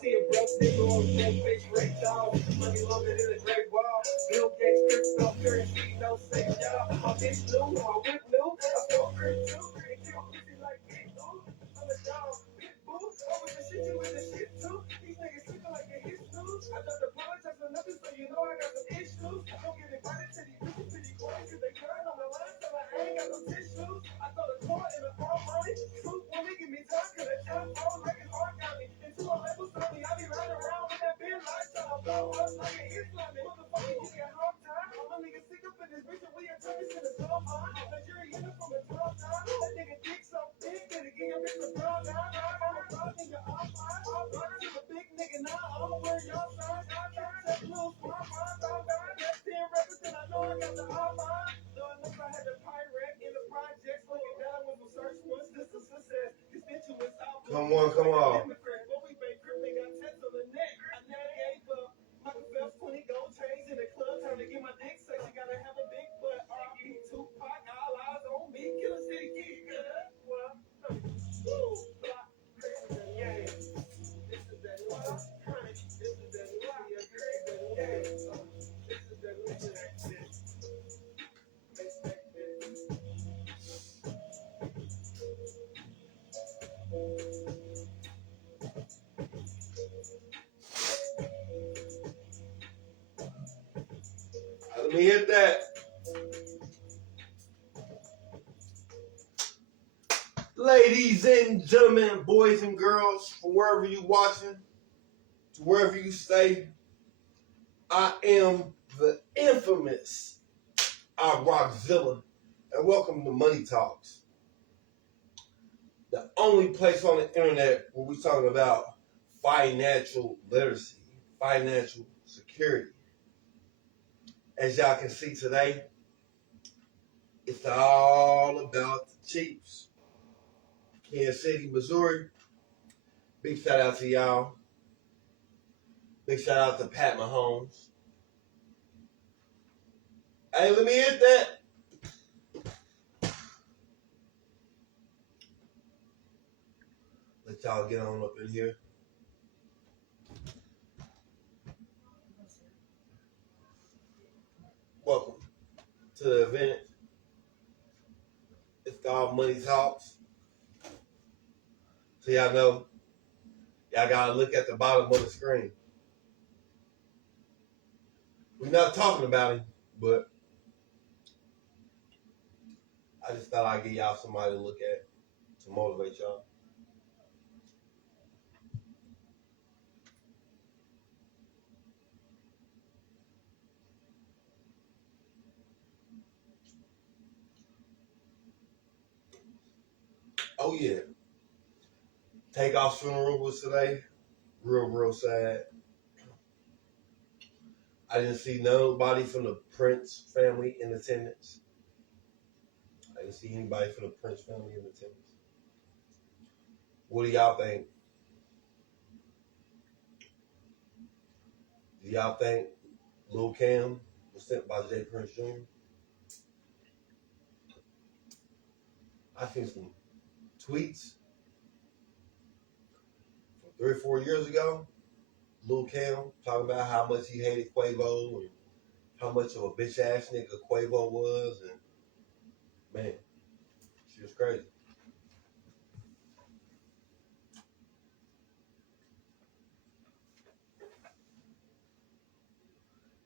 see a broke nigga on the broke bitch break down. Money longer than a great wall. Bill Gates, cryptocurrency, no safe job. My bitch new, my whip new. I smoke grip too. And kill pussy like big boo. I'm a dog, big boo. I was the shit, you with the shit too. These niggas sleeping like they hit snooze. I don't apologize for nothing, so you know I got some issues. Don't get invited to these bitches, to these boys, cause they crying on the line, so I ain't got no tissues. I throw the car in the car money. Truth won't give me time, cause that time falls like it's hard got me. Until my labels tell me I be riding around with that big light, so I blow up like an Islamic. Motherfucker, you get hard time. My nigga sick up in this bitch, and we are turning to the top line. Nigeria in it from the top down. That nigga dick so big, that it give your bitch a brown down. I'm a brown nigga, I'm fine. I'm a big nigga now, I'm wearing your sign. That little smart rhymes, I'm bad. That's 10 records, and I know I got the outline. Lord knows I had the pirate in the projects, looking down with some search ones. This is success. Constituents out. Come on. But we made crippling, got tests on the neck. I never gave up. Michael Phelps, 20 gold chains in the club, trying to get my dick sucked. You gotta have a big butt. R.I.P. Tupac, all eyes on me. Killer City Kid, good. Well, woo, block, crazy, yeah. This is that new honey. This is that new crazy, yeah. This is that new shit. Let me hit that. Ladies and gentlemen, boys and girls, from wherever you watching, to wherever you stay, I am the infamous Irocc Zilla, and welcome to Money Talks, the only place on the internet where we're talking about financial literacy, financial security. As y'all can see today, it's all about the Chiefs. Kansas City, Missouri. Big shout out to y'all. Big shout out to Pat Mahomes. Hey, let me hit that. Let y'all get on up in here. Welcome to the event. It's called Money Talks. So y'all know, y'all gotta look at the bottom of the screen. We're not talking about him, but I just thought I'd give y'all somebody to look at to motivate y'all. Oh yeah. Takeoff's funeral was today. Real sad. I didn't see nobody from the Prince family in attendance. I didn't see anybody from the Prince family in attendance. What do y'all think? Do y'all think Lil Cam was sent by Jay Prince Jr.? I seen some tweets from 3 or 4 years ago. Lil Cam talking about how much he hated Quavo and how much of a bitch ass nigga Quavo was, and man, she was crazy.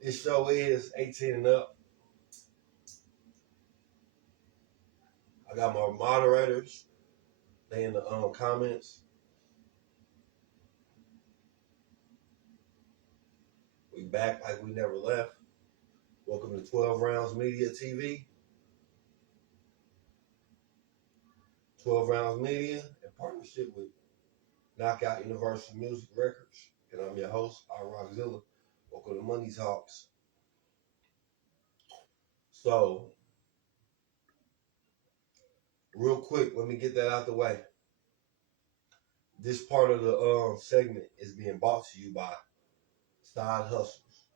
This show is 18 and up. I got my moderators. They in the comments. We back like we never left. Welcome to 12 Rounds Media TV. 12 Rounds Media in partnership with Knockout Universal Music Records. And I'm your host, Irocc Zilla. Welcome to Money Talks. So, real quick, let me get that out the way. This part of the segment is being brought to you by Side Hustles.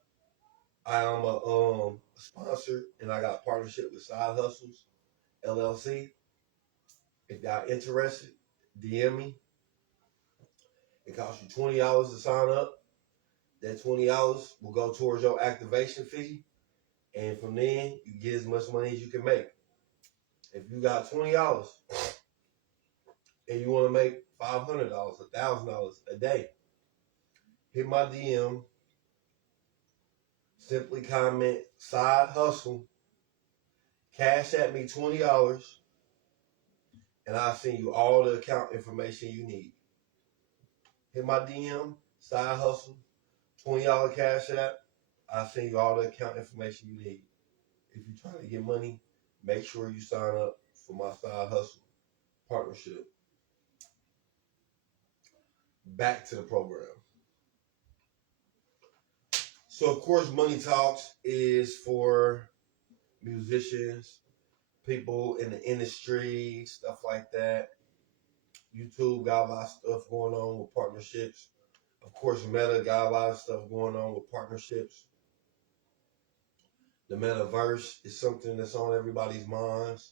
I am a sponsor, and I got a partnership with Side Hustles LLC. If y'all interested, DM me. It costs you $20 to sign up. That $20 will go towards your activation fee. And from then, you get as much money as you can make. If you got $20 and you want to make $500, $1,000 a day, hit my DM, simply comment side hustle, cash at me $20, and I'll send you all the account information you need. Hit my DM, side hustle, $20 cash app, I'll send you all the account information you need. If you're trying to get money, make sure you sign up for my side hustle partnership. Back to the program. So, of course, Money Talks is for musicians, people in the industry, stuff like that. YouTube got a lot of stuff going on with partnerships. Of course, Meta got a lot of stuff going on with partnerships. The metaverse is something that's on everybody's minds.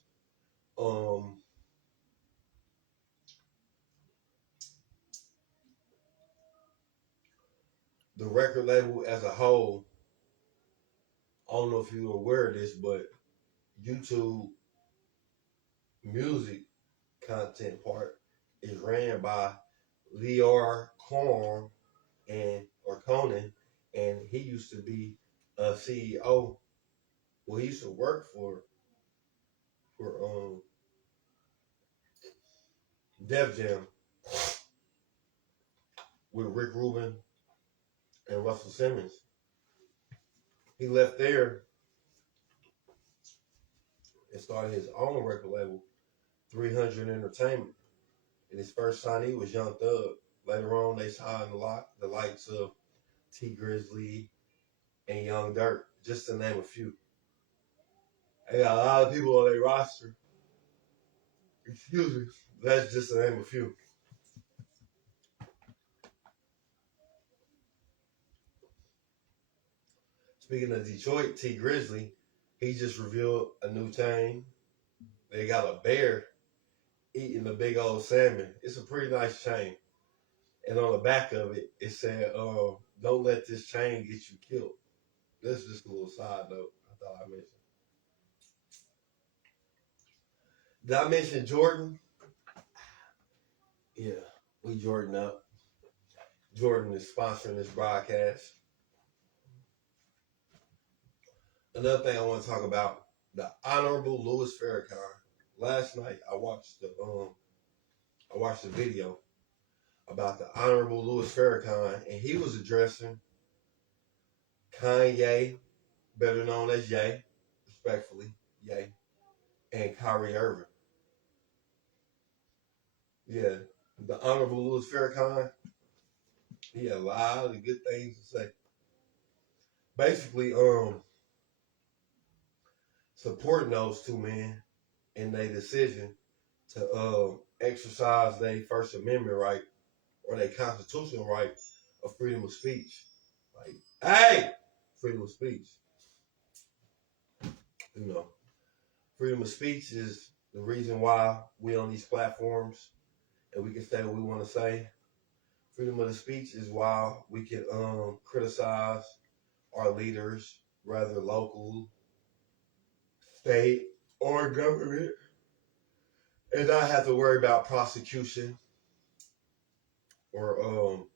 The record label as a whole, I don't know if you're aware of this, but YouTube music content part is ran by Leor Conan, and he used to be a CEO. Well, he used to work for Def Jam with Rick Rubin and Russell Simmons. He left there and started his own record label, 300 Entertainment. And his first signee was Young Thug. Later on, they signed the likes of T Grizzly and Young Dirt, just to name a few. They got a lot of people on their roster. Excuse me. That's just to name a few. Speaking of Detroit, T Grizzly, he just revealed a new chain. They got a bear eating a big old salmon. It's a pretty nice chain. And on the back of it, it said, don't let this chain get you killed. This is just a little side note I thought I mentioned. Did I mention Jordan? Yeah, we Jordan up. Jordan is sponsoring this broadcast. Another thing I want to talk about, the Honorable Louis Farrakhan. Last night I watched the video about the Honorable Louis Farrakhan, and he was addressing Kanye, better known as Ye, respectfully, Ye, and Kyrie Irving. Yeah, the Honorable Louis Farrakhan, he had a lot of good things to say. Basically, supporting those two men in their decision to exercise their First Amendment right or their constitutional right of freedom of speech. Like, hey, freedom of speech. You know, freedom of speech is the reason why we on these platforms and we can say what we want to say. Freedom of the speech is why we can criticize our leaders, whether local, state, or government, and not have to worry about prosecution or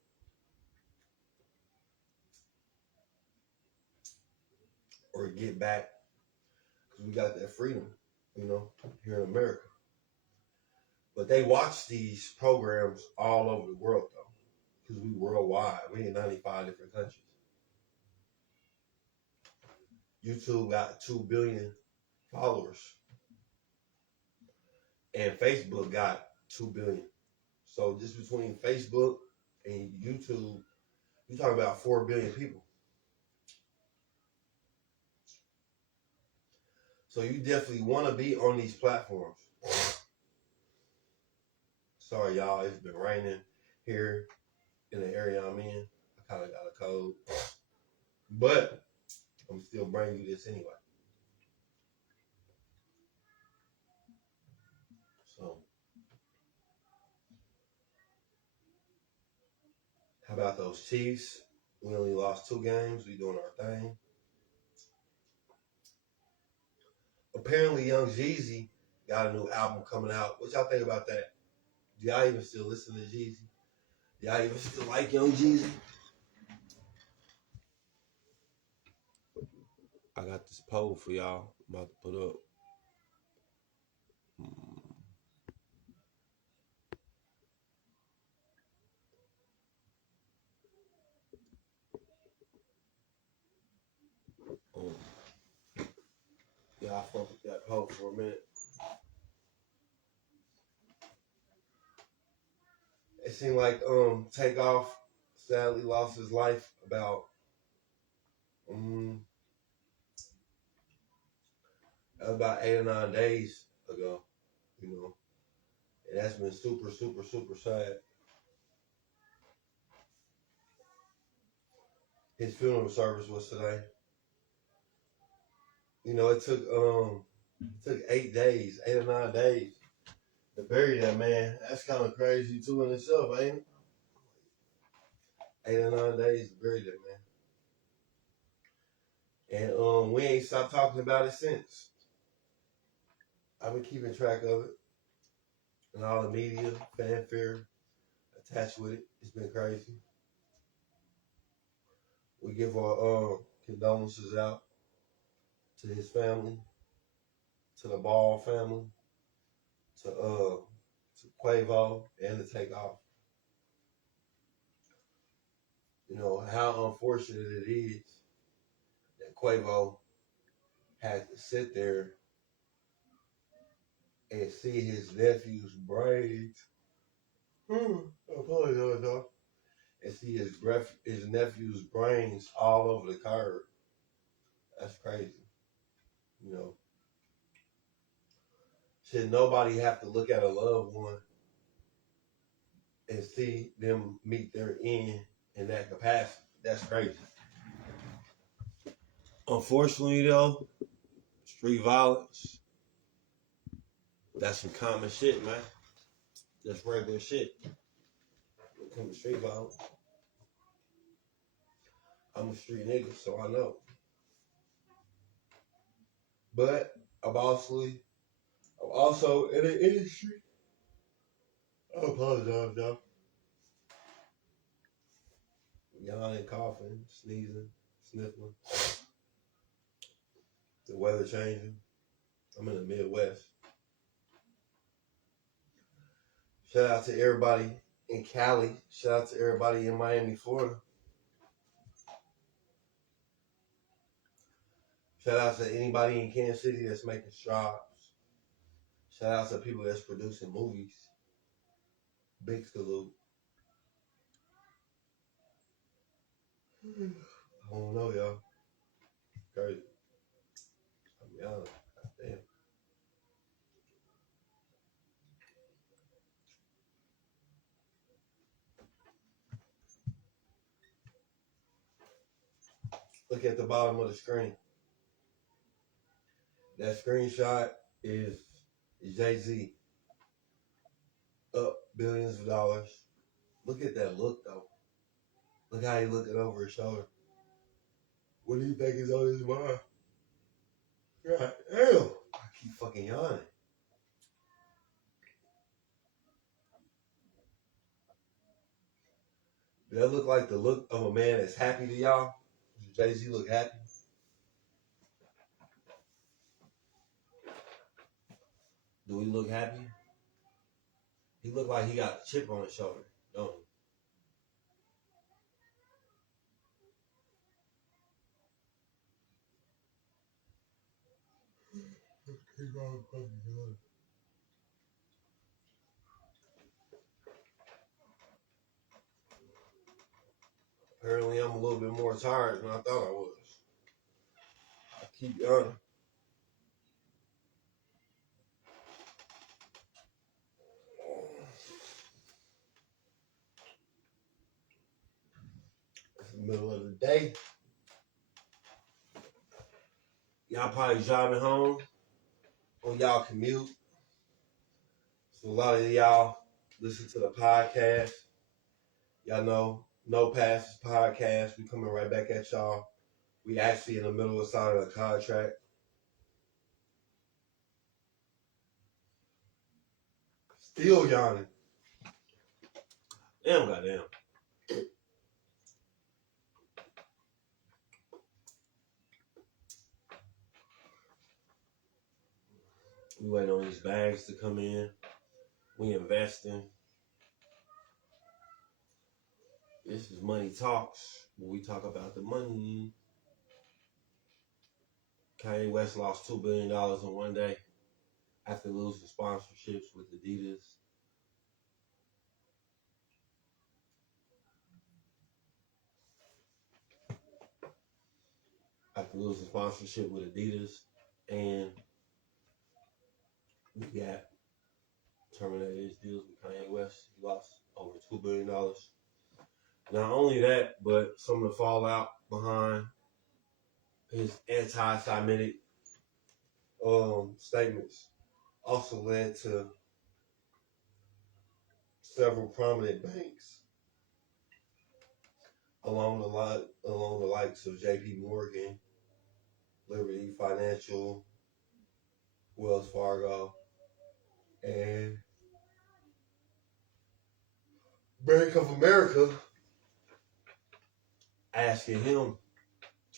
get back, because we got that freedom, here in America. But they watch these programs all over the world, though, because we worldwide. We in 95 different countries. YouTube got 2 billion followers, and Facebook got 2 billion. So just between Facebook and YouTube, you're talking about 4 billion people. So you definitely want to be on these platforms. Sorry, y'all. It's been raining here in the area I'm in. I kind of got a cold. But I'm still bringing you this anyway. So about those Chiefs. We only lost 2 games. We doing our thing. Apparently, Young Jeezy got a new album coming out. What y'all think about that? Do y'all even still listen to Jeezy? Do y'all even still like Young Jeezy? I got this poll for y'all. I'm about to put up. Yeah, I fuck with that poll for a minute. It seemed like Takeoff sadly lost his life about about 8 or 9 days ago. You know, and that's been super, super, super sad. His funeral service was today. You know, it took 8 days, 8 or 9 days to bury that man. That's kind of crazy too in itself, ain't it? 8 or 9 days to bury that man. And we ain't stopped talking about it since. I've been keeping track of it. And all the media, fanfare attached with it. It's been crazy. We give our condolences out to his family, to the Ball family, to Quavo, and to Takeoff. You know how unfortunate it is that Quavo had to sit there and see his nephew's braids. I apologize, dog. And see his nephew's brains all over the curb. That's crazy. You know, should nobody have to look at a loved one and see them meet their end in that capacity? That's crazy. Unfortunately, though, street violence, that's some common shit, man. That's regular shit. When it comes to street violence, I'm a street nigga, so I know. But I'm also in the industry. I apologize, y'all. Yawning, coughing, sneezing, sniffling. The weather changing. I'm in the Midwest. Shout out to everybody in Cali. Shout out to everybody in Miami, Florida. Shout out to anybody in Kansas City that's making strides. Shout out to people that's producing movies. Big salute. I don't know, y'all. Crazy. I'm young. Damn. Look at the bottom of the screen. That screenshot is Jay-Z. Up billions of dollars. Look at that look, though. Look how he looking over his shoulder. What do you think is on his mind? God damn. I keep fucking yawning. Does that look like the look of a man that's happy to y'all? Does Jay-Z look happy? Do he look happy? He look like he got a chip on his shoulder, don't he? Apparently, I'm a little bit more tired than I thought I was. I keep yawning. It's the middle of the day. Y'all probably driving home on y'all commute. So a lot of y'all listen to the podcast. Y'all know No Passes podcast. We coming right back at y'all. We actually in the middle of signing a contract. Still yawning. Damn, goddamn. We waiting on these bags to come in. We investing. This is Money Talks, where we talk about the money. Kanye West lost $2 billion in one day after losing sponsorships with Adidas. After losing sponsorship with Adidas, and we got terminated his deals with Kanye West. He lost over $2 billion. Not only that, but some of the fallout behind his anti-Semitic statements also led to several prominent banks along the likes of J.P. Morgan, Liberty Financial, Wells Fargo, and Bank of America asking him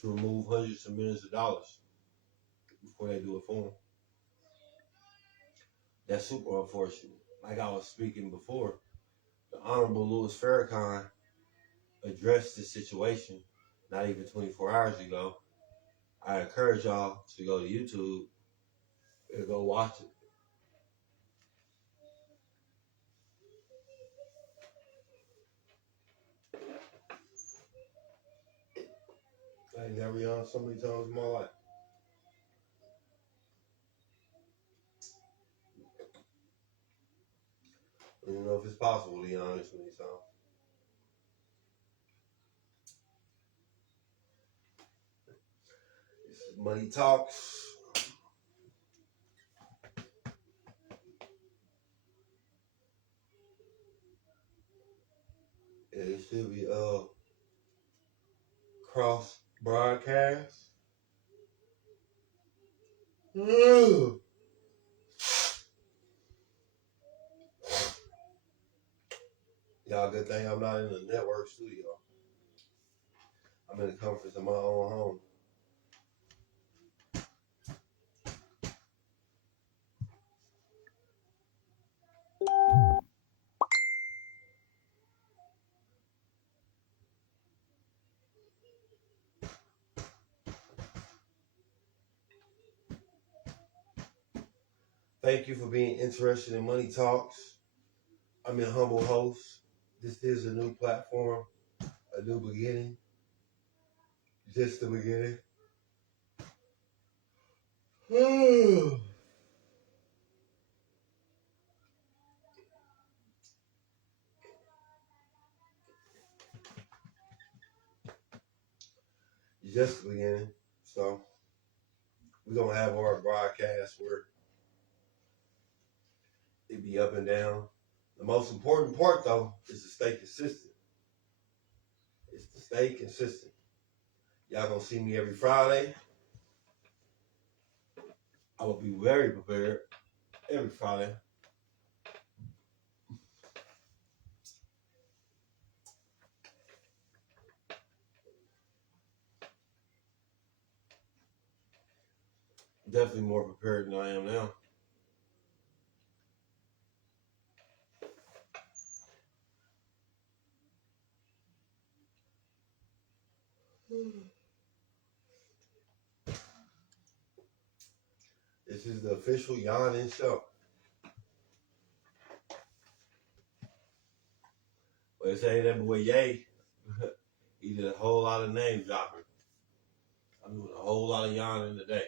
to remove hundreds of millions of dollars before they do it for him. That's super unfortunate. Like I was speaking before, the Honorable Louis Farrakhan addressed this situation not even 24 hours ago. I encourage y'all to go to YouTube and go watch it. I ain't never yawned so many times in my life. I don't even know if it's possible to yawn this many times. This is Money Talks. It should be cross broadcast. Y'all, good thing I'm not in the network studio. I'm in the comforts of my own home. Thank you for being interested in Money Talks. I'm your humble host. This is a new platform, a new beginning. Just the beginning. Just the beginning. So we're gonna have our broadcast where it be up and down. The most important part though is to stay consistent. It's to stay consistent. Y'all gonna see me every Friday. I will be very prepared every Friday. Definitely more prepared than I am now. This is the official yawning show. But they say that boy Ye, he did a whole lot of name dropping. I'm doing a whole lot of yawning today.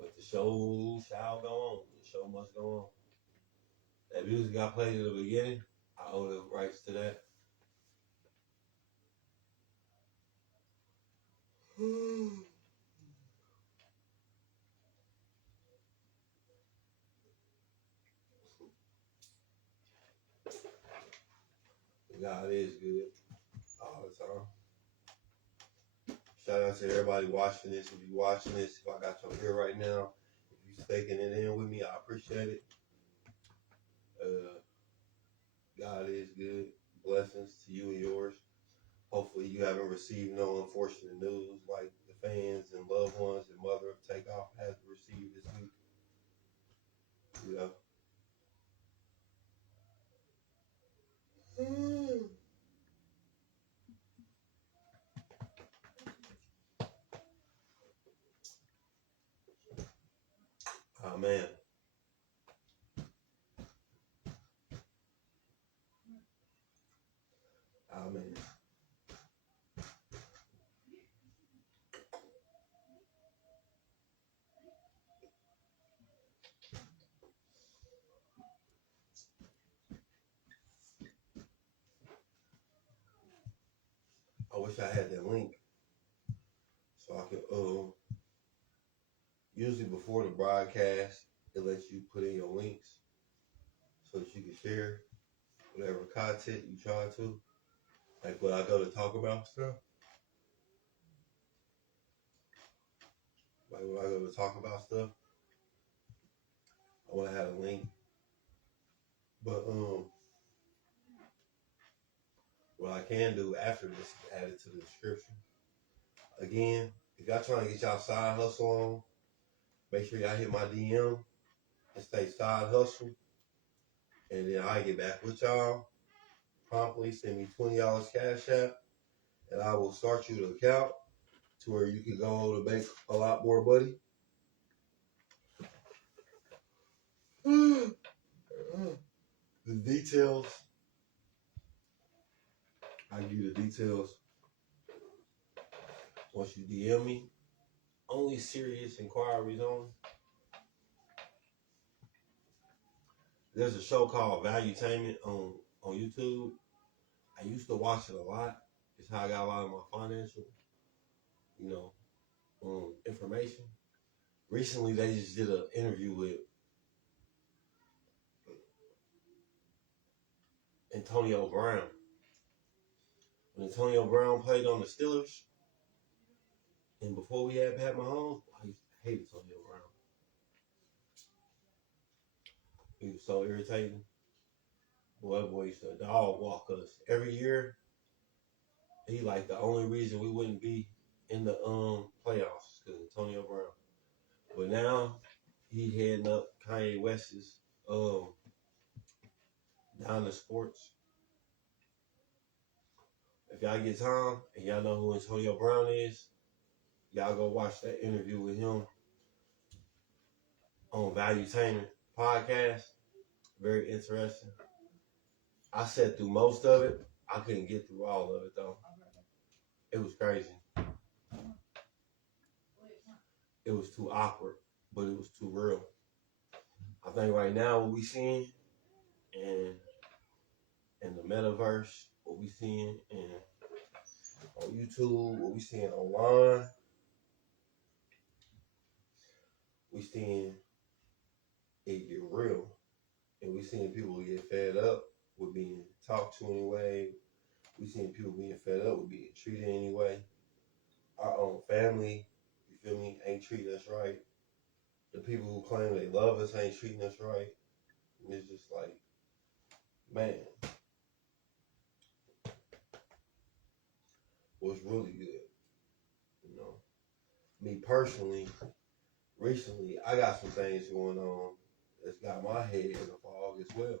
But the show shall go on. The show must go on. That music I played at the beginning, I owe the rights to that. God is good all the time. Shout out to everybody watching this. If you're watching this, if I got your ear right now, if you're taking it in with me, I appreciate it. God is good. Blessings to you and yours. Hopefully you haven't received no unfortunate news like the fans and loved ones and mother of Takeoff has received this week. You know. Oh man. Oh man. I wish I had that link so I could usually before the broadcast it lets you put in your links so that you can share whatever content you try to. Like when I go to talk about stuff. Like when I go to talk about stuff, I wanna have a link. But what I can do after this is add it to the description. Again, if y'all trying to get y'all side hustle on, make sure y'all hit my DM and stay side hustle. And then I get back with y'all. Promptly send me $20 cash app and I will start you the account to where you can go to make a lot more money. The details, I give you the details once you DM me. Only serious inquiries only. There's a show called Valuetainment on YouTube. I used to watch it a lot. It's how I got a lot of my financial, information. Recently, they just did an interview with Antonio Brown. When Antonio Brown played on the Steelers, and before we had Pat Mahomes, I used to hate Antonio Brown. He was so irritating. Boy, that boy used to dog walk us every year. He like the only reason we wouldn't be in the playoffs because Antonio Brown. But now he heading up Kanye West's down to sports. If y'all get time and y'all know who Antonio Brown is, y'all go watch that interview with him on Valuetainment podcast. Very interesting. I sat through most of it. I couldn't get through all of it though. It was crazy. It was too awkward, but it was too real. I think right now what we seeing in the metaverse, what we seeing on YouTube, what we seeing online, we seeing it get real. And we seeing people get fed up with being talked to anyway. We seeing people being fed up with being treated anyway. Our own family, you feel me, ain't treating us right. The people who claim they love us ain't treating us right. And it's just like, man, what's really good? You know, me personally, recently, I got some things going on that's got my head in the fog as well.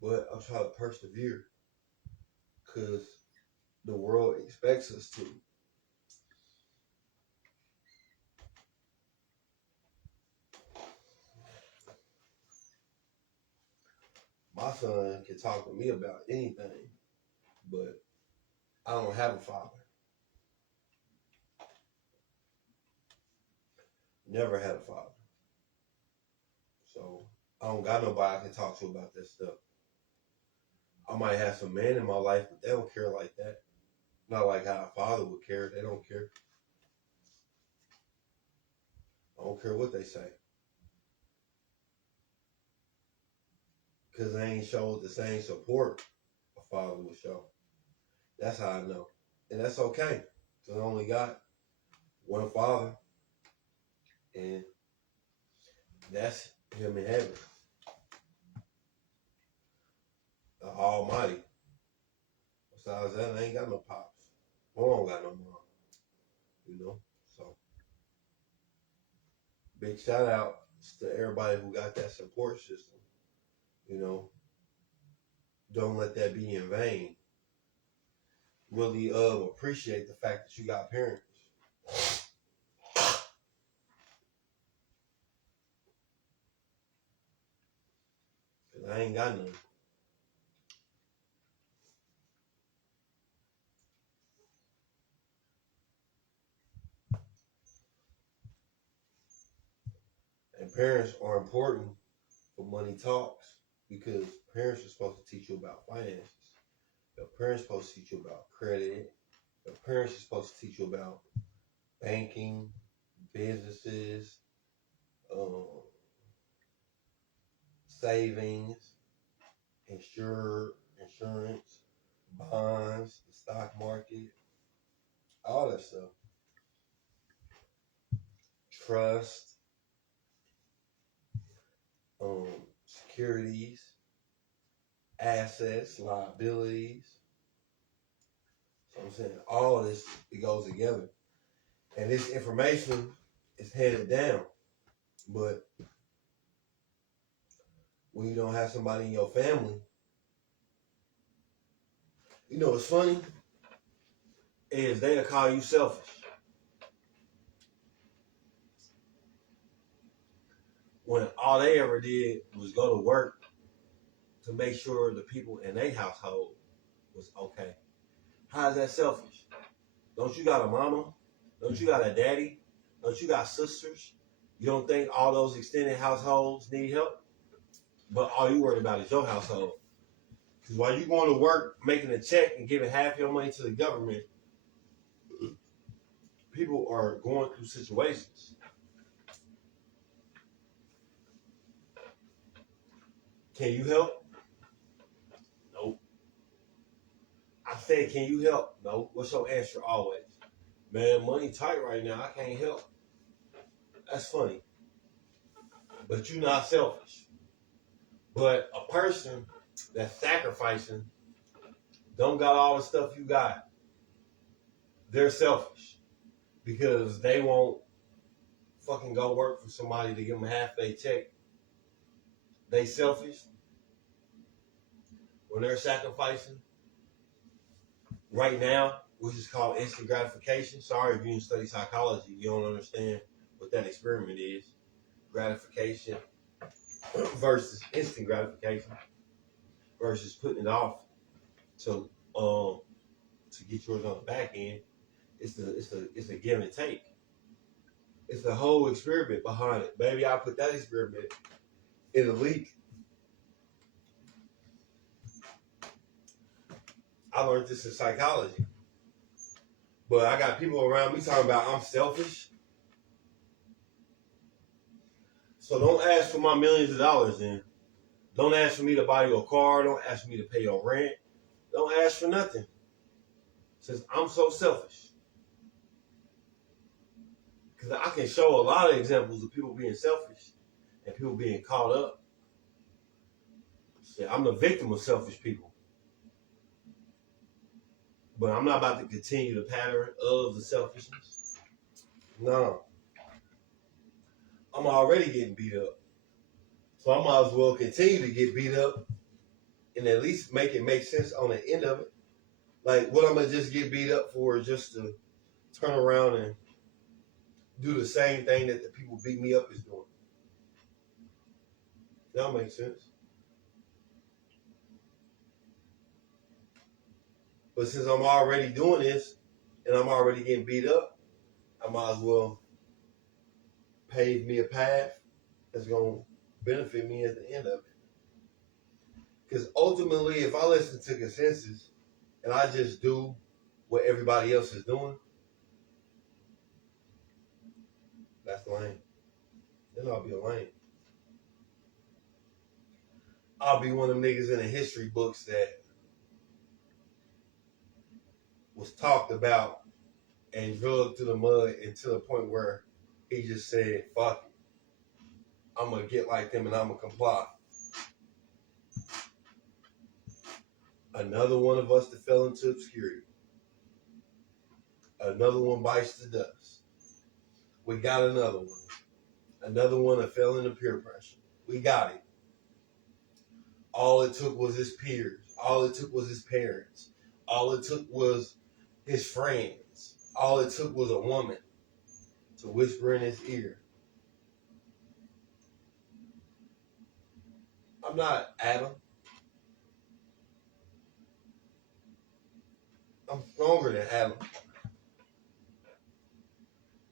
But I'm trying to persevere because the world expects us to. My son can talk to me about anything, but I don't have a father. Never had a father. So I don't got nobody I can talk to about that stuff. I might have some men in my life, but they don't care like that. Not like how a father would care. They don't care. I don't care what they say. Because they ain't showed the same support a father would show. That's how I know. And that's okay. Because I only got one father. And that's him in heaven. The Almighty. Besides that, I ain't got no pops. I don't got no mom. You know? So, big shout out to everybody who got that support system. You know? Don't let that be in vain. Really appreciate the fact that you got parents. Because I ain't got none. And parents are important for money talks because parents are supposed to teach you about finances. Your parents are supposed to teach you about credit. Your parents are supposed to teach you about banking, businesses, savings, insurance, bonds, the stock market, all that stuff. Trust, securities, assets, liabilities. So I'm saying all this, it goes together. And this information is handed down. But when you don't have somebody in your family, you know what's funny? Is they'll call you selfish. When all they ever did was go to work to make sure the people in their household was okay. How is that selfish? Don't you got a mama? Don't you got a daddy? Don't you got sisters? You don't think all those extended households need help? But all you worried about is your household. Because while you going to work, making a check and giving half your money to the government, people are going through situations. Can you help? Nope. I said, can you help? No. What's your answer always? Man, money tight right now. I can't help. That's funny. But you're not selfish. But a person that's sacrificing don't got all the stuff you got. They're selfish because they won't fucking go work for somebody to give them half their check. They selfish when they're sacrificing. Right now, which is called instant gratification. Sorry if you didn't study psychology, you don't understand what that experiment is. Gratification versus instant gratification versus putting it off to get yours on the back end. It's a give and take. It's the whole experiment behind it. Maybe I put that experiment in a leak. I learned this in psychology. But I got people around me talking about I'm selfish. So don't ask for my millions of dollars then. Don't ask for me to buy you a car. Don't ask for me to pay your rent. Don't ask for nothing. Since I'm so selfish. Because I can show a lot of examples of people being selfish and people being caught up. Shit, I'm the victim of selfish people. But I'm not about to continue the pattern of the selfishness. No. I'm already getting beat up. So I might as well continue to get beat up and at least make it make sense on the end of it. Like, what I'm going to just get beat up for is just to turn around and do the same thing that the people beat me up is doing. That makes sense. But since I'm already doing this and I'm already getting beat up, I might as well pave me a path that's going to benefit me at the end of it. Because ultimately, if I listen to consensus and I just do what everybody else is doing, that's lame. Then I'll be a lame. I'll be one of them niggas in the history books that was talked about and drugged through the mud until the point where he just said, fuck it. I'm going to get like them and I'm going to comply. Another one of us that fell into obscurity. Another one bites the dust. We got another one. Another one that fell into peer pressure. We got it. All it took was his peers. All it took was his parents. All it took was his friends. All it took was a woman to whisper in his ear. I'm not Adam. I'm stronger than Adam.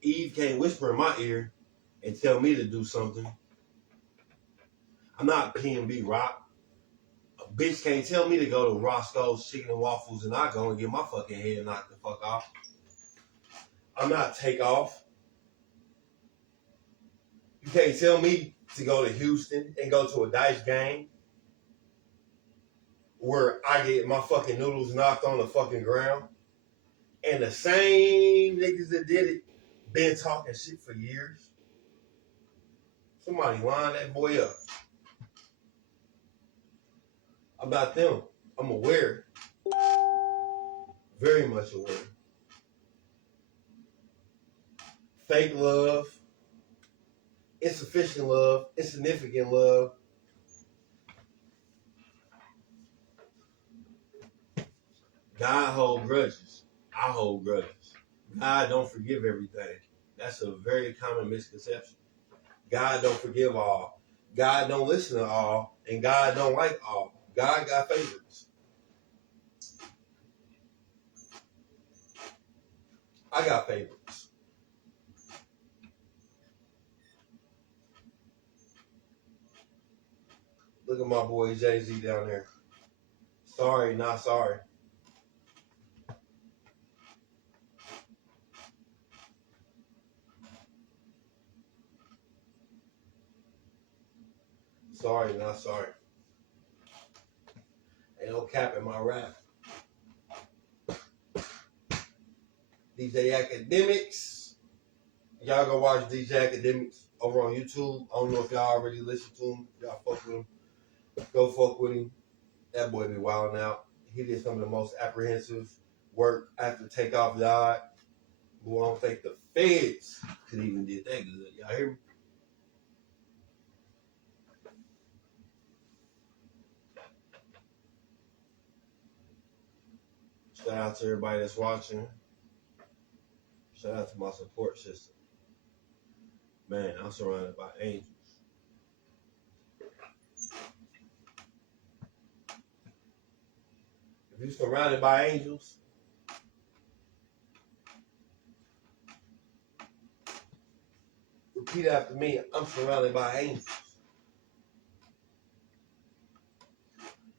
Eve can't whisper in my ear and tell me to do something. I'm not P&B Rock. A bitch can't tell me to go to Roscoe's Chicken and Waffles and I go and get my fucking head knocked the fuck off. I'm not Takeoff. You can't tell me to go to Houston and go to a dice game where I get my fucking noodles knocked on the fucking ground. And the same niggas that did it been talking shit for years. Somebody line that boy up. I'm not them. I'm aware. Very much aware. Fake love. Insufficient love. Insignificant love. God hold grudges. I hold grudges. God don't forgive everything. That's a very common misconception. God don't forgive all. God don't listen to all. And God don't like all. God got favorites. I got favorites. Look at my boy Jay-Z down there. Sorry, not sorry. Sorry, not sorry. Ain't no cap in my rap. DJ Academics. Y'all go watch DJ Academics over on YouTube. I don't know if y'all already listen to him. Y'all fuck with him. Go fuck with him. That boy be wilding out. He did some of the most apprehensive work after Takeoff died. Who I don't think the feds could even did that good. Y'all hear me? Shout out to everybody that's watching. Shout out to my support system. Man, I'm surrounded by angels. If you're surrounded by angels, repeat after me. I'm surrounded by angels.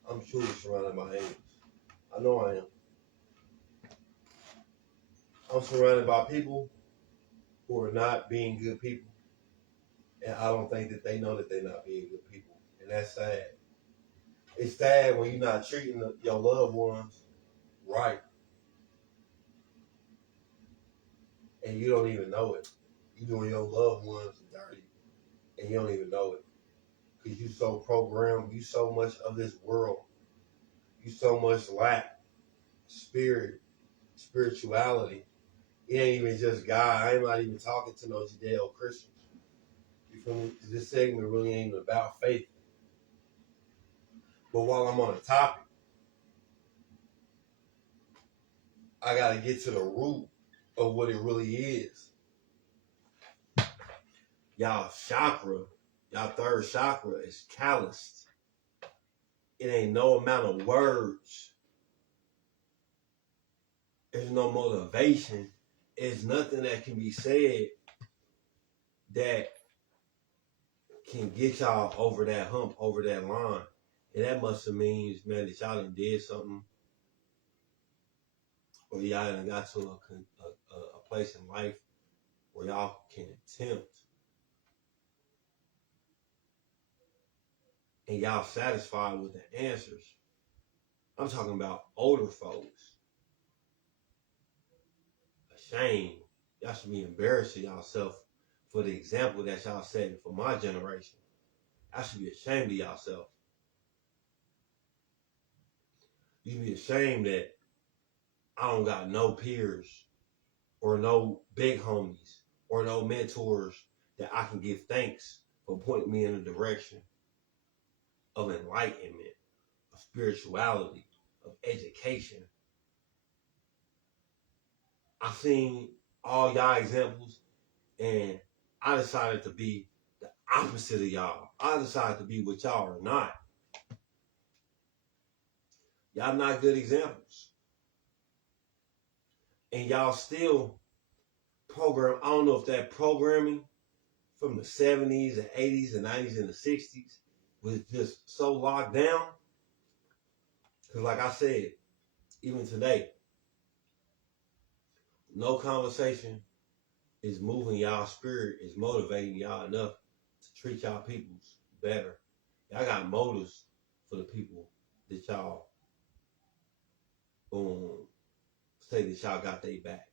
I'm truly surrounded by angels. I know I am. I'm surrounded by people who are not being good people. And I don't think that they know that they're not being good people. And that's sad. It's sad when you're not treating your loved ones right. And you don't even know it. You're doing your loved ones dirty. And you don't even know it. Because you so programmed. You so much of this world. You so much lack spirit, spirituality. It ain't even just God. I'm not even talking to no Judeo-Christians. You feel me? Because this segment really ain't about faith. But while I'm on the topic, I got to get to the root of what it really is. Y'all chakra, y'all third chakra is calloused. It ain't no amount of words. There's no motivation. There's nothing that can be said that can get y'all over that hump, over that line. And that must have means, man, that y'all done did something. Or y'all done got to a place in life where y'all can attempt. And y'all satisfied with the answers. I'm talking about older folks. ashamed. Y'all should be embarrassing yourself for the example that y'all setting for my generation. I should be ashamed of yourself. You should be ashamed that I don't got no peers or no big homies or no mentors that I can give thanks for pointing me in the direction of enlightenment, of spirituality, of education. I've seen all y'all examples, and I decided to be the opposite of y'all. I decided to be what y'all are not. Y'all not good examples. And y'all still program. I don't know if that programming from the 70s and 80s and 90s and the 60s was just so locked down. Because like I said, even today, no conversation is moving y'all spirit, is motivating y'all enough to treat y'all peoples better. Y'all got motives for the people that y'all say that y'all got their back.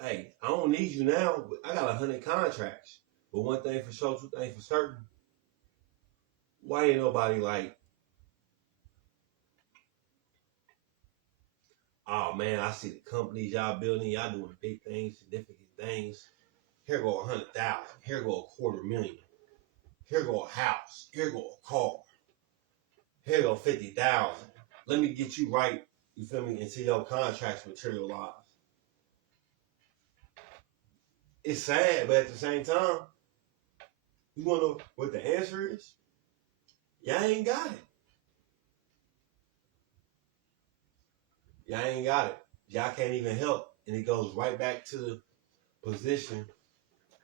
Hey, I don't need you now. I got 100 contracts. But one thing for sure, two things for certain. Why ain't nobody like, oh man, I see the companies y'all building, y'all doing big things, significant things. Here go 100,000. Here go $250,000. Here go a house. Here go a car. Here go 50,000. Let me get you right, you feel me, until your contracts materialize. It's sad, but at the same time, you wanna know what the answer is? Y'all ain't got it. Y'all ain't got it. Y'all can't even help. And it goes right back to the position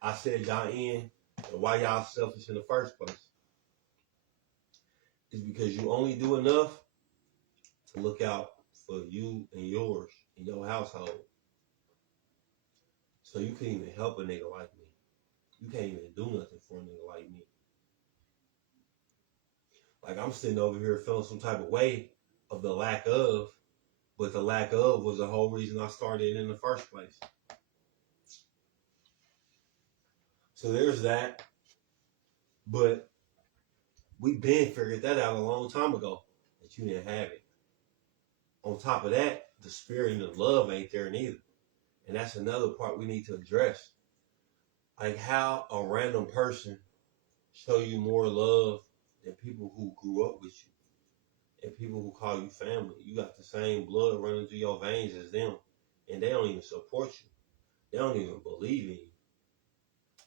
I said y'all in and why y'all selfish in the first place. It's because you only do enough to look out for you and yours in your household. So you can't even help a nigga like me. You can't even do nothing for a nigga like me. Like I'm sitting over here feeling some type of way of the lack of, but the lack of was the whole reason I started in the first place. So there's that. But we been figured that out a long time ago that you didn't have it. On top of that, the spirit and the love ain't there neither. And that's another part we need to address. Like how a random person show you more love than people who grew up with you and people who call you family. You got the same blood running through your veins as them, and they don't even support you. They don't even believe in you.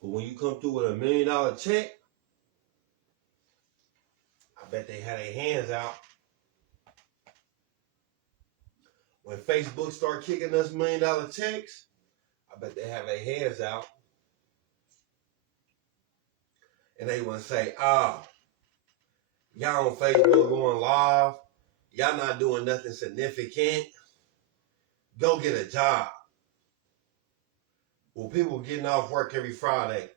But when you come through with $1 million check, I bet they had their hands out. When Facebook start kicking us $1 million checks, I bet they have their hands out. And they want to say, y'all on Facebook going live. Y'all not doing nothing significant. Go get a job. Well, people getting off work every Friday,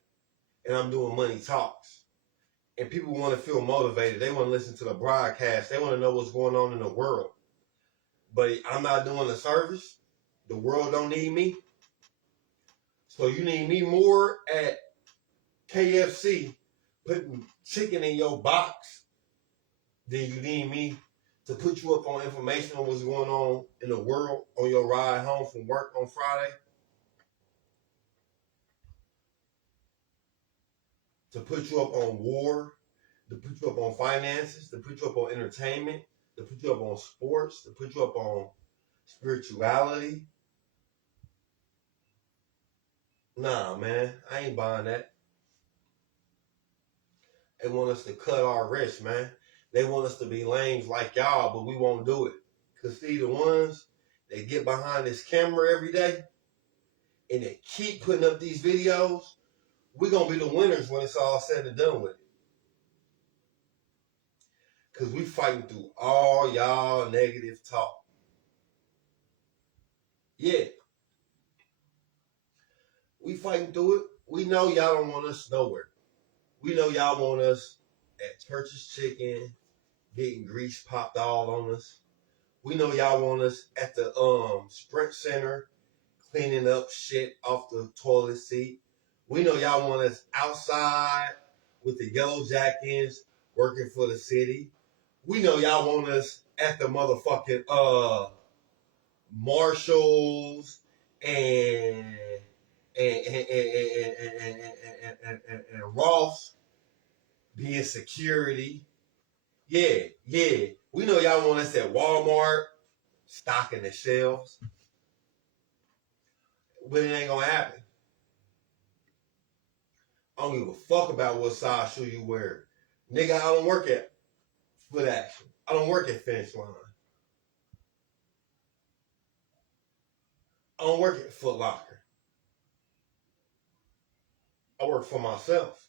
and I'm doing money talks. And people want to feel motivated. They want to listen to the broadcast. They want to know what's going on in the world. But I'm not doing the service. The world don't need me. So you need me more at KFC putting chicken in your box than you need me to put you up on information on what's going on in the world on your ride home from work on Friday. To put you up on war, to put you up on finances, to put you up on entertainment, to put you up on sports, to put you up on spirituality. Nah, man, I ain't buying that. They want us to cut our wrists, man. They want us to be lames like y'all, but we won't do it. Because see, the ones that get behind this camera every day and they keep putting up these videos, we're going to be the winners when it's all said and done with it. Because we fighting through all y'all negative talk. Yeah. We fighting through it. We know y'all don't want us nowhere. We know y'all want us at Church's Chicken, getting grease popped all on us. We know y'all want us at the Sprint Center cleaning up shit off the toilet seat. We know y'all want us outside with the yellow jackets working for the city. We know y'all want us at the motherfucking Marshalls and and Ross being security. Yeah, yeah. We know y'all want us at Walmart stocking the shelves, but it ain't gonna happen. I don't give a fuck about what size shoe you wear. Nigga, I don't work at Foot Action. I don't work at Finish Line. I don't work at Foot Locker. I work for myself.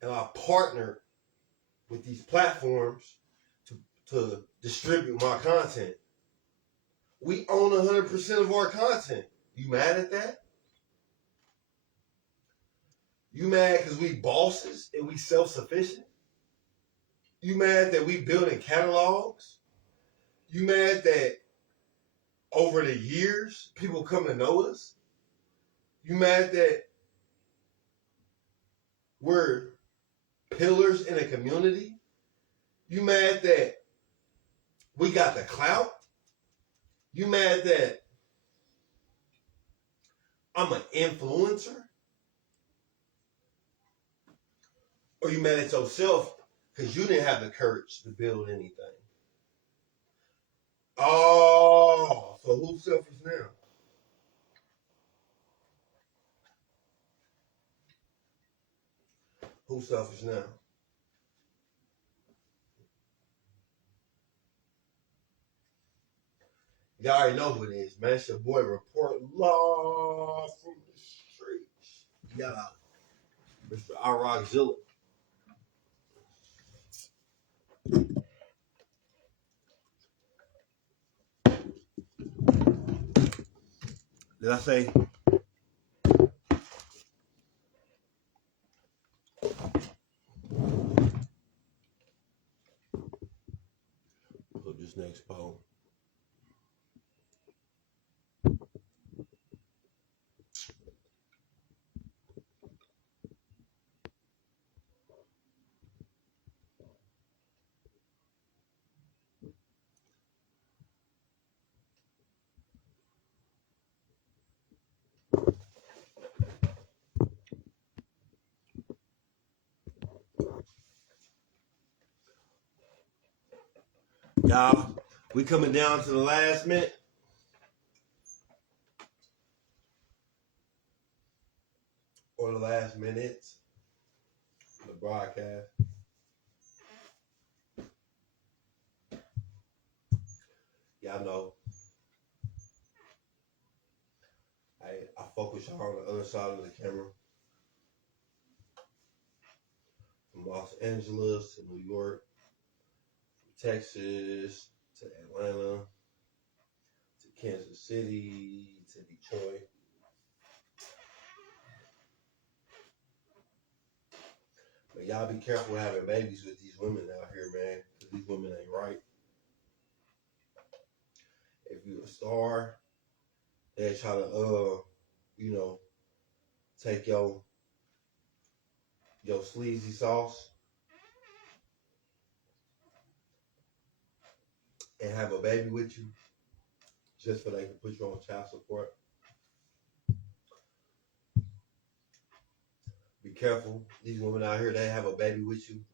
And I partner with these platforms to distribute my content. We own 100% of our content. You mad at that? You mad because we bosses and we self-sufficient? You mad that we building catalogs? You mad that over the years people come to know us? You mad that we're pillars in a community? You mad that we got the clout? You mad that I'm an influencer? Or you mad at yourself because you didn't have the courage to build anything? Oh, so who's selfish now? Who's selfish now? Y'all already know who it is, man. It's your boy Report Law from the streets. Yeah, Mr. Irocc Zilla. Did I say? Put this next poll. Y'all, we coming down to the last minute. Or the last minutes of the broadcast. Y'all know I focus y'all on the other side of the camera. From Los Angeles to New York, from Texas to Atlanta to Kansas City to Detroit. But y'all be careful having babies with these women out here, man, because these women ain't right. If you a star, they try to take your sleazy sauce and have a baby with you just so they can put you on child support. Be careful. These women out here, they have a baby with you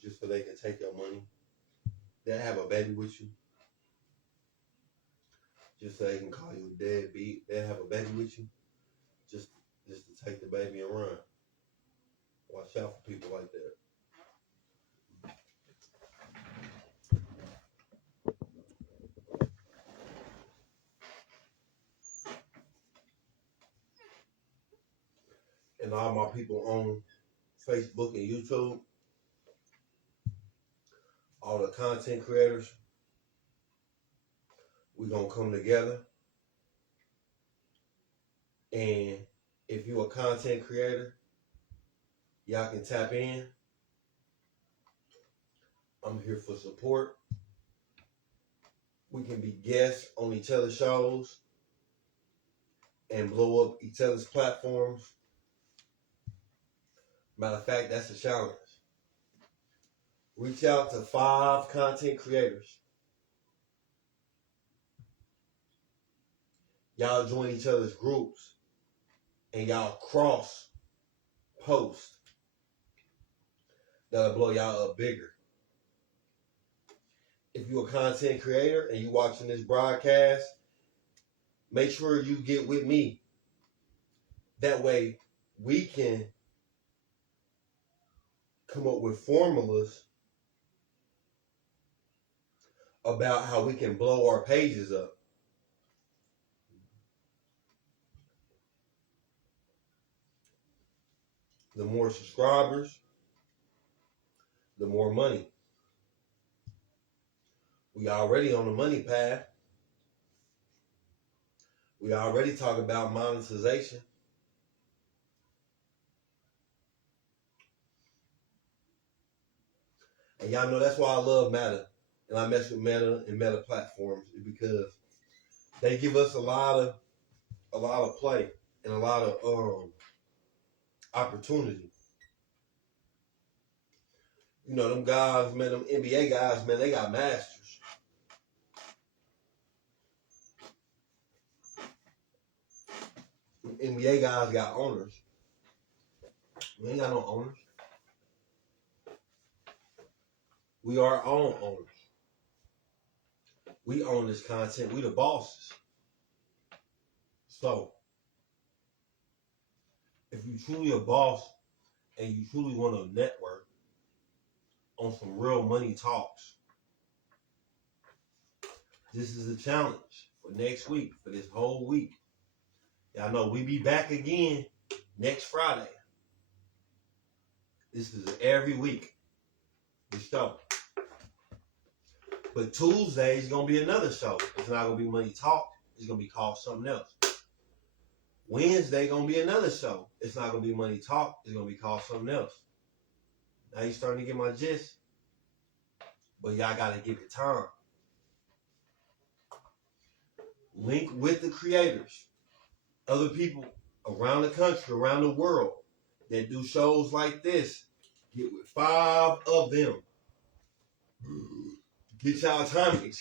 just so they can take your money. They have a baby with you just so they can call you a deadbeat. They have a baby with you just to take the baby and run. Watch out for people like that. And all my people on Facebook and YouTube, all the content creators, we're going to come together. And if you're a content creator, y'all can tap in. I'm here for support. We can be guests on each other's shows and blow up each other's platforms. Matter of fact, that's a challenge. Reach out to 5 content creators. Y'all join each other's groups and y'all cross post. That'll blow y'all up bigger. If you're a content creator and you watching this broadcast, make sure you get with me. That way we can come up with formulas about how we can blow our pages up. The more subscribers, the more money. We already on the money path. We already talk about monetization. And y'all know that's why I love Meta. And I mess with Meta and Meta platforms because they give us a lot of play and a lot of opportunity. You know, them guys, man, them NBA guys, man, they got masters. Them NBA guys got owners. We ain't got no owners. We are our own owners. We own this content. We the bosses. So, if you truly a boss and you truly want to network on some real money talks, this is a challenge for next week, for this whole week. Y'all know we be back again next Friday. This is every week. The show. But Tuesday is going to be another show. It's not going to be Money Talk. It's going to be called something else. Wednesday going to be another show. It's not going to be Money Talk. It's going to be called something else. Now you starting to get my gist. But y'all got to give it time. Link with the creators. Other people around the country, around the world that do shows like this. Get with 5 of them. Get y'all timing,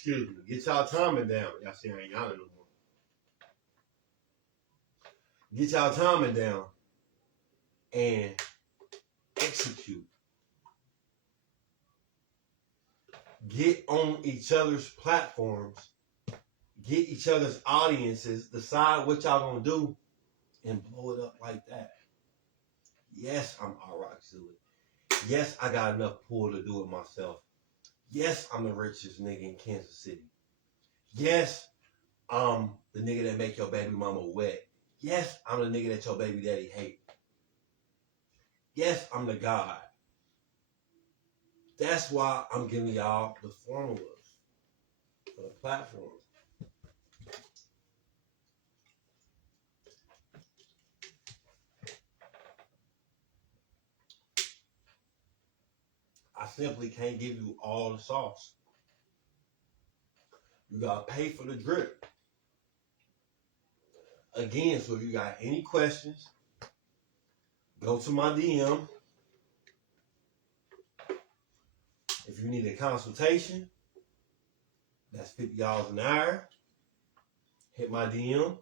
get y'all timing down. Y'all see I ain't yawning no more. Get y'all timing down and execute. Get on each other's platforms. Get each other's audiences. Decide what y'all gonna do and blow it up like that. Yes, I'm Irocc Zilla. Yes, I got enough pull to do it myself. Yes, I'm the richest nigga in Kansas City. Yes, I'm the nigga that make your baby mama wet. Yes, I'm the nigga that your baby daddy hate. Yes, I'm the God. That's why I'm giving y'all the formulas for the platforms. I simply can't give you all the sauce. You gotta pay for the drip. Again, so if you got any questions, go to my DM. If you need a consultation, that's $50 an hour. Hit my DM.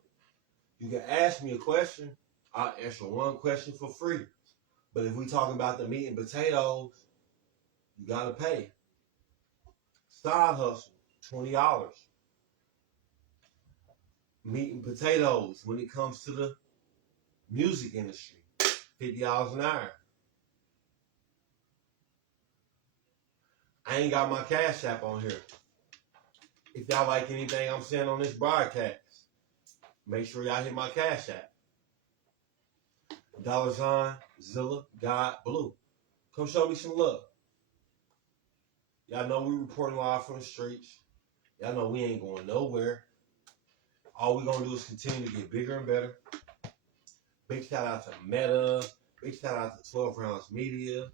You can ask me a question. I'll answer one question for free. But if we talking about the meat and potatoes, you gotta pay. Side hustle, $20. Meat and potatoes when it comes to the music industry, $50 an hour. I ain't got my Cash App on here. If y'all like anything I'm saying on this broadcast, make sure y'all hit my Cash App. $ Zilla God Blue. Come show me some love. Y'all know we reporting live from the streets. Y'all know we ain't going nowhere. All we gonna do is continue to get bigger and better. Big shout out to Meta. Big shout out to 12 Rounds Media.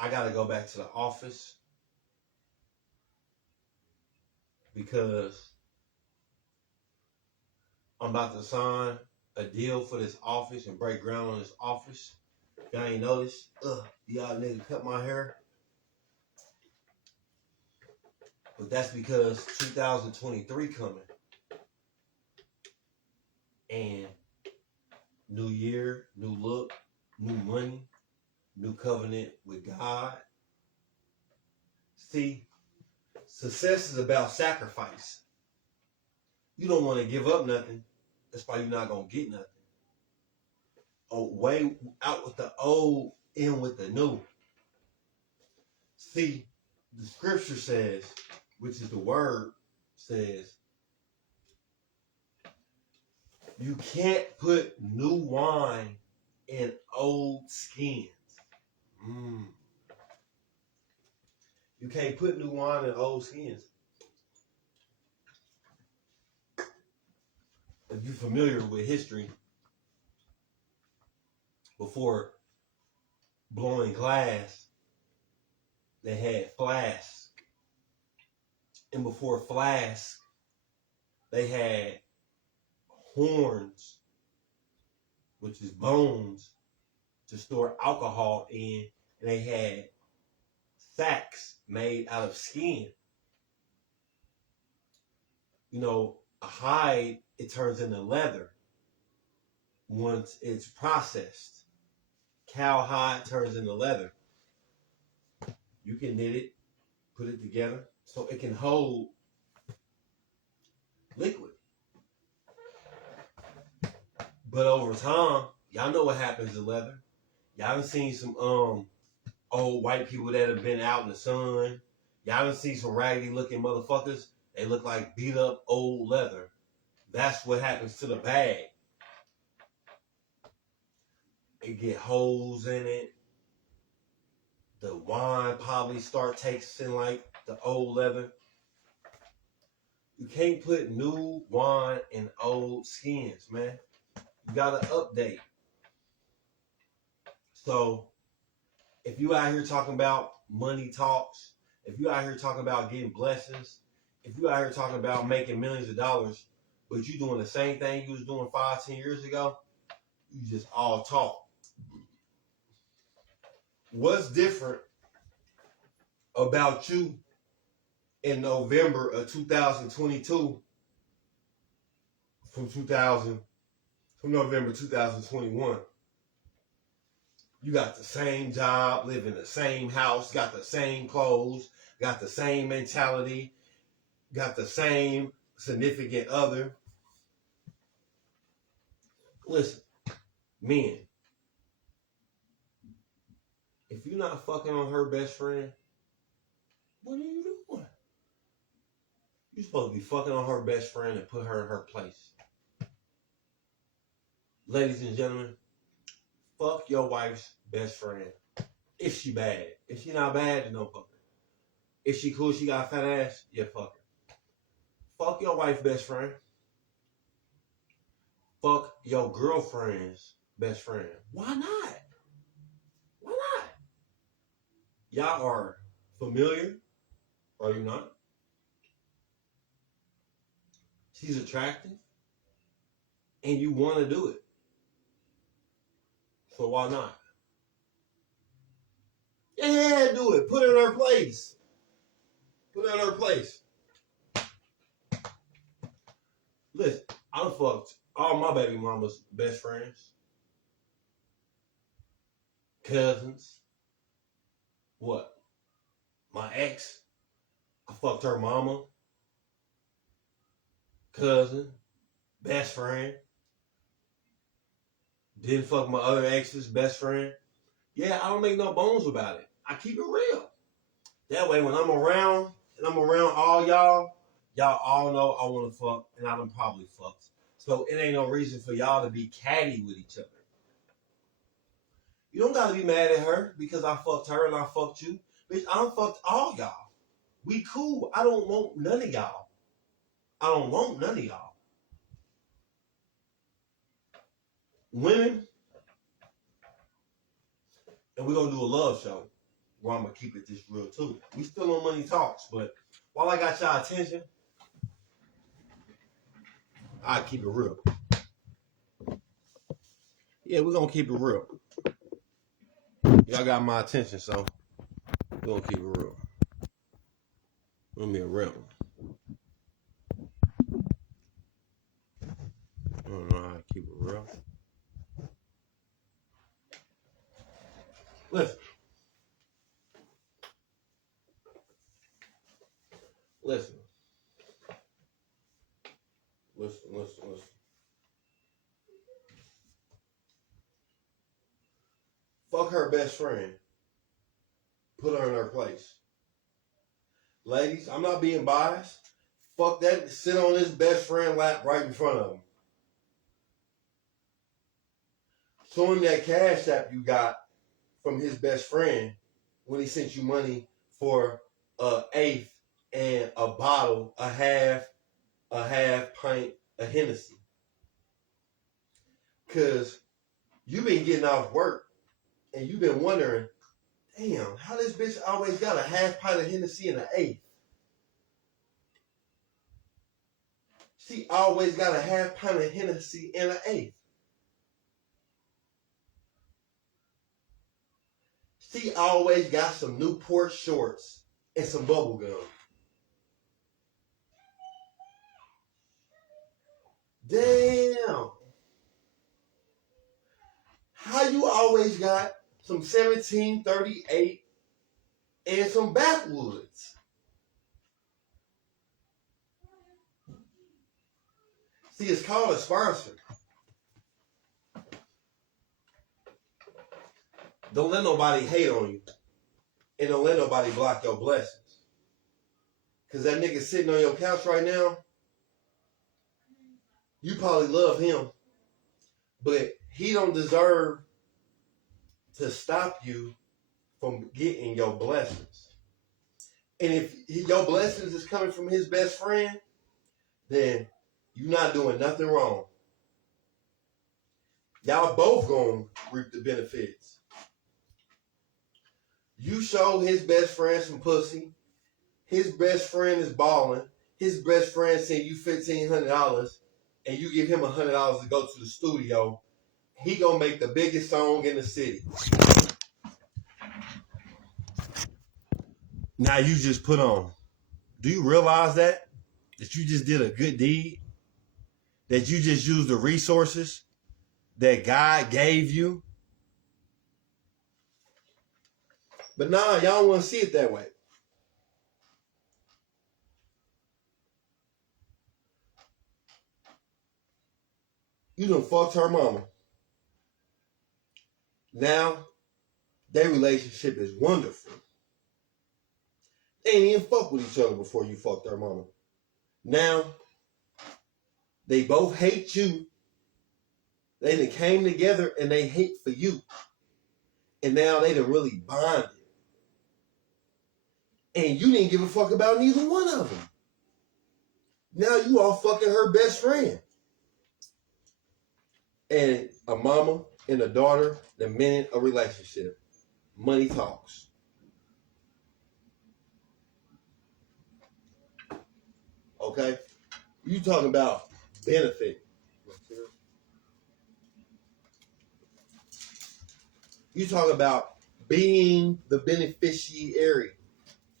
I gotta go back to the office because I'm about to sign a deal for this office and break ground on this office. Y'all ain't noticed? Y'all nigga cut my hair. But that's because 2023 coming. And new year, new look, new money, new covenant with God. See, success is about sacrifice. You don't want to give up nothing. That's why you're not going to get nothing. Way out with the old, in with the new. See, the scripture says, which is the word, says, you can't put new wine in old skins. You can't put new wine in old skins. If you're familiar with history, before blowing glass, they had flask. And before flask, they had horns, which is bones, to store alcohol in. And they had sacks made out of skin. You know, a hide, it turns into leather once it's processed. Cow hide turns into leather. You can knit it, put it together, so it can hold liquid. But over time, y'all know what happens to leather. Y'all done seen some old white people that have been out in the sun. Y'all done seen some raggedy looking motherfuckers. They look like beat up old leather. That's what happens to the bag. It get holes in it. The wine probably start tasting like the old leather. You can't put new wine in old skins, man. You gotta update. So if you out here talking about money talks, if you out here talking about getting blessings, if you out here talking about making millions of dollars, but you doing the same thing you was doing 5-10 years ago, you just all talk. What's different about you in November of 2022 from November 2021? You got the same job, live in the same house, got the same clothes, got the same mentality, got the same significant other. Listen, men, if you're not fucking on her best friend, what are you doing? You're supposed to be fucking on her best friend and put her in her place. Ladies and gentlemen, fuck your wife's best friend. If she bad. If she not bad, then don't fuck her. If she cool, she got a fat ass, yeah, fuck her. Fuck your wife's best friend. Fuck your girlfriend's best friend. Why not? Why not? Y'all are familiar, are you not? She's attractive, and you want to do it. So why not? Yeah, do it. Put her in her place. Put her in her place. Listen, I done fucked all my baby mama's best friends, cousins. What? My ex, I fucked her mama, cousin, best friend. Didn't fuck my other ex's best friend. Yeah, I don't make no bones about it. I keep it real. That way, when I'm around and I'm around all y'all all know I want to fuck, and I done probably fucked. So it ain't no reason for y'all to be catty with each other. You don't gotta be mad at her because I fucked her and I fucked you. Bitch, I done fucked all y'all. We cool. I don't want none of y'all. I don't want none of y'all. Women, and we're gonna do a love show. where I'm gonna keep it this real too. We still on Money Talks, but while I got y'all attention, I keep it real. Yeah, we're gonna keep it real. Y'all got my attention, so we're gonna keep it real. We're gonna be a real one. I don't know how to keep it real. Listen. Listen. Fuck her best friend. Put her in her place. Ladies, I'm not being biased. Fuck that. Sit on his best friend lap right in front of him. Show him that cash app you got from his best friend when he sent you money for an eighth and a bottle, a half pint of Hennessy. Cause you've been getting off work and you've been wondering, damn, how this bitch always got a half pint of Hennessy and an eighth? She always got a half pint of Hennessy and an eighth. She always got some Newport shorts and some bubble gum. Damn. How you always got some 1738 and some backwoods? See, it's called a sponsor. Don't let nobody hate on you. And don't let nobody block your blessings. Because that nigga sitting on your couch right now, you probably love him. But he don't deserve to stop you from getting your blessings. And if your blessings is coming from his best friend, then you're not doing nothing wrong. Y'all both gonna reap the benefits. You show his best friend some pussy. His best friend is balling. His best friend send you $1,500 and you give him $100 to go to the studio. He gonna make the biggest song in the city. Now you just put on. Do you realize that? That you just did a good deed? That you just used the resources that God gave you? But nah, y'all don't want to see it that way. You done fucked her mama. Now, their relationship is wonderful. They ain't even fuck with each other before you fucked their mama. Now, they both hate you. They done came together and they hate for you. And now they done really bonded. And you didn't give a fuck about neither one of them. Now you all fucking her best friend. And a mama and a daughter, the minute a relationship. Money talks. Okay? You talking about benefit. You talk about being the beneficiary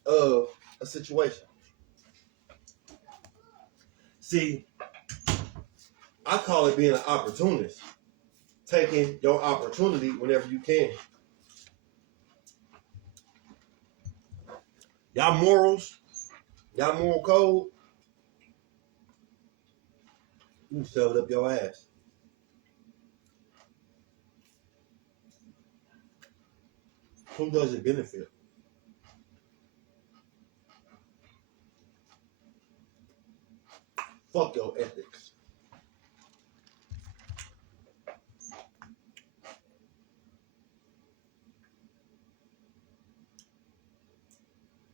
of a situation. See, I call it being an opportunist. Taking your opportunity whenever you can. Y'all morals, y'all moral code, you can shove it up your ass. Who does it benefit? Fuck your ethics.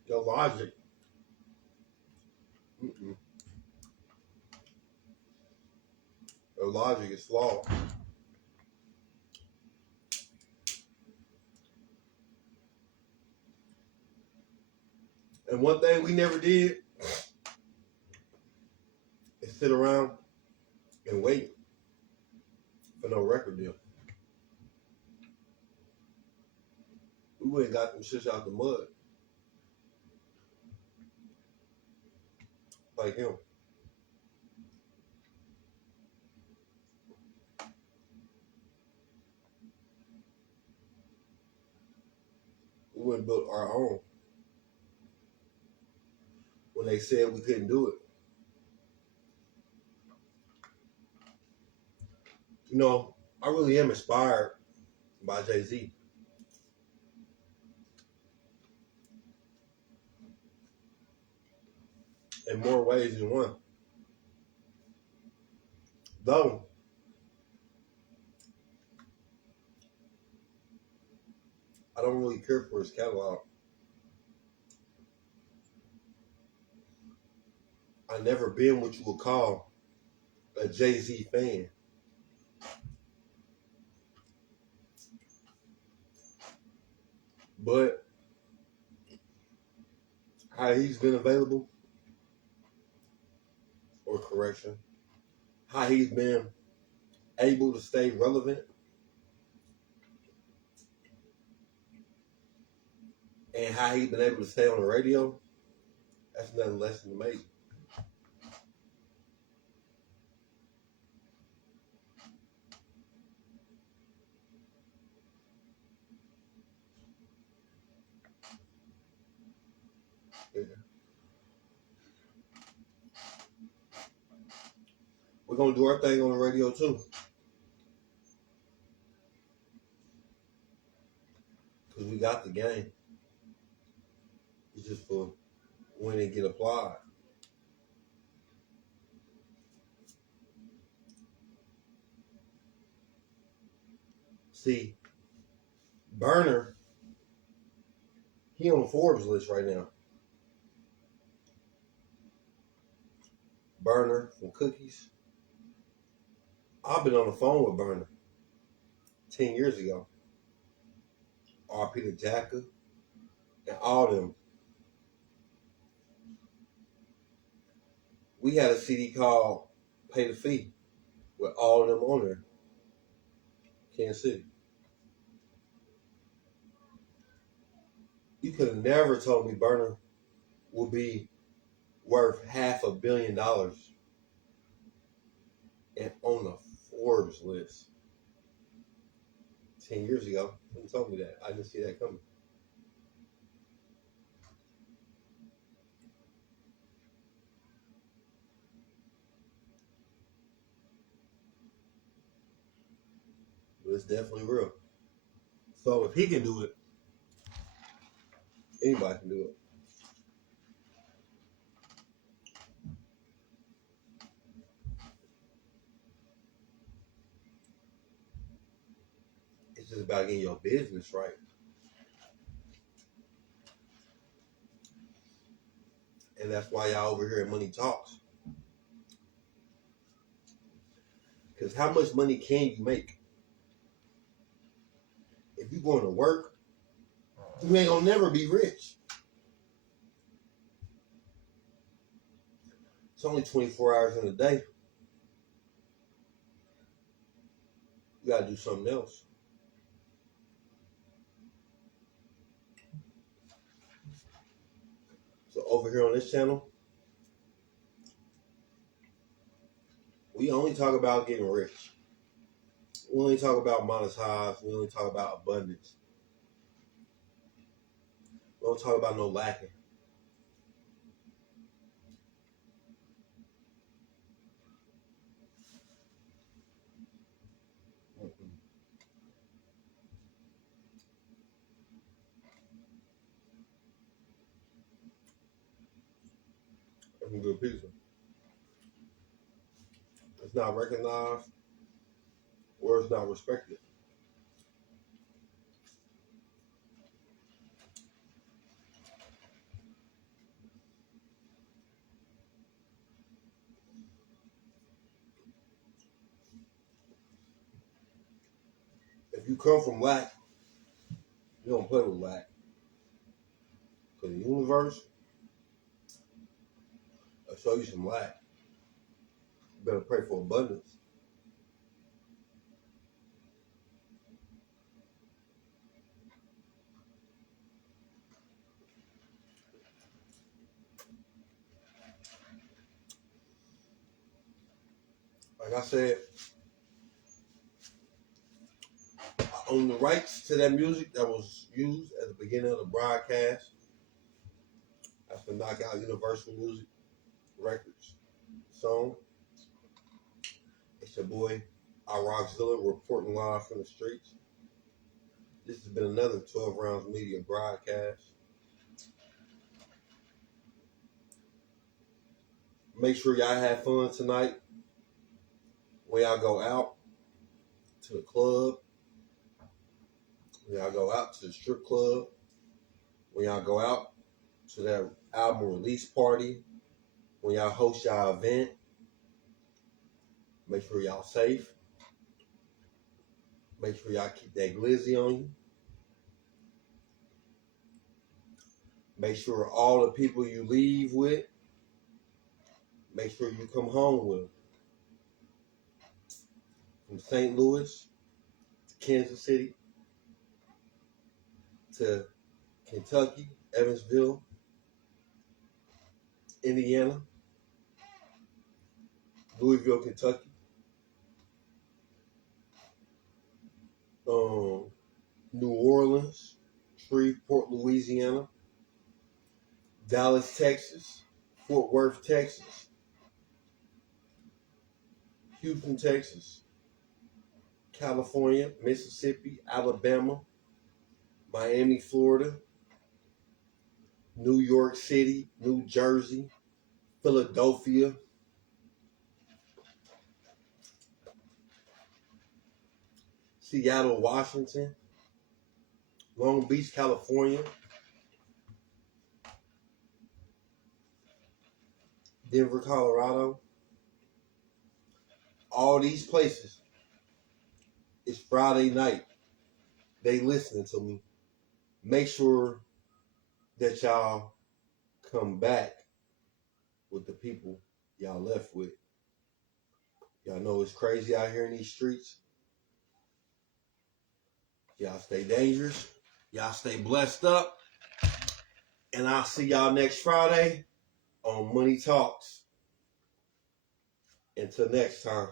Your logic. Your logic is flawed. one thing we never did is sit around and wait for no record deal. We went and got them shits out the mud. Like him. We went and built our own. When they said we couldn't do it. You know, I really am inspired by Jay-Z. In more ways than one. Though, I don't really care for his catalog. I've never been what you would call a Jay-Z fan. But how he's been available, or correction, how he's been able to stay relevant and how he's been able to stay on the radio, that's nothing less than amazing. Yeah. We're going to do our thing on the radio too. Because we got the game. It's just for when it get applied. See, Burner, he on the Forbes list right now. Burner from Cookies. I've been on the phone with Burner 10 years ago. R.P. the Jacker and all them. We had a CD called Pay the Fee with all of them on there. Kansas City. You could have never told me Burner would be worth $500 million and on the Forbes list 10 years ago. You couldn't tell me that. I didn't see that coming. But it's definitely real. So if he can do it, anybody can do it. It's just about getting your business right. And that's why y'all over here at Money Talks. Because how much money can you make? If you're going to work, you ain't gonna never be rich. It's only 24 hours in a day. You gotta do something else. So over here on this channel, we only talk about getting rich. We only talk about monetize. We only talk about abundance. We don't talk about no lacking. That's some good pizza. It's not recognized or it's not respected. If you come from lack, you don't play with lack. Because the universe show you some lack. You better pray for abundance. Like I said, I own the rights to that music that was used at the beginning of the broadcast. That's the Knockout Universal Music Records song. It's your boy, Irocc Zilla, reporting live from the streets. This has been another 12 Rounds Media broadcast. Make sure y'all have fun tonight when y'all go out to the club, when y'all go out to the strip club, when y'all go out to that album release party, when y'all host y'all event. Make sure y'all safe. Make sure y'all keep that glizzy on you. Make sure all the people you leave with, make sure you come home with them. From St. Louis to Kansas City to Kentucky, Evansville, Indiana, Louisville, Kentucky, New Orleans, Shreveport, Louisiana, Dallas, Texas, Fort Worth, Texas, Houston, Texas, California, Mississippi, Alabama, Miami, Florida, New York City, New Jersey, Philadelphia, Seattle, Washington, Long Beach, California, Denver, Colorado. All these places. It's Friday night. They listening to me. Make sure that y'all come back with the people y'all left with. Y'all know it's crazy out here in these streets. Y'all stay dangerous. Y'all stay blessed up. And I'll see y'all next Friday on Money Talks. Until next time.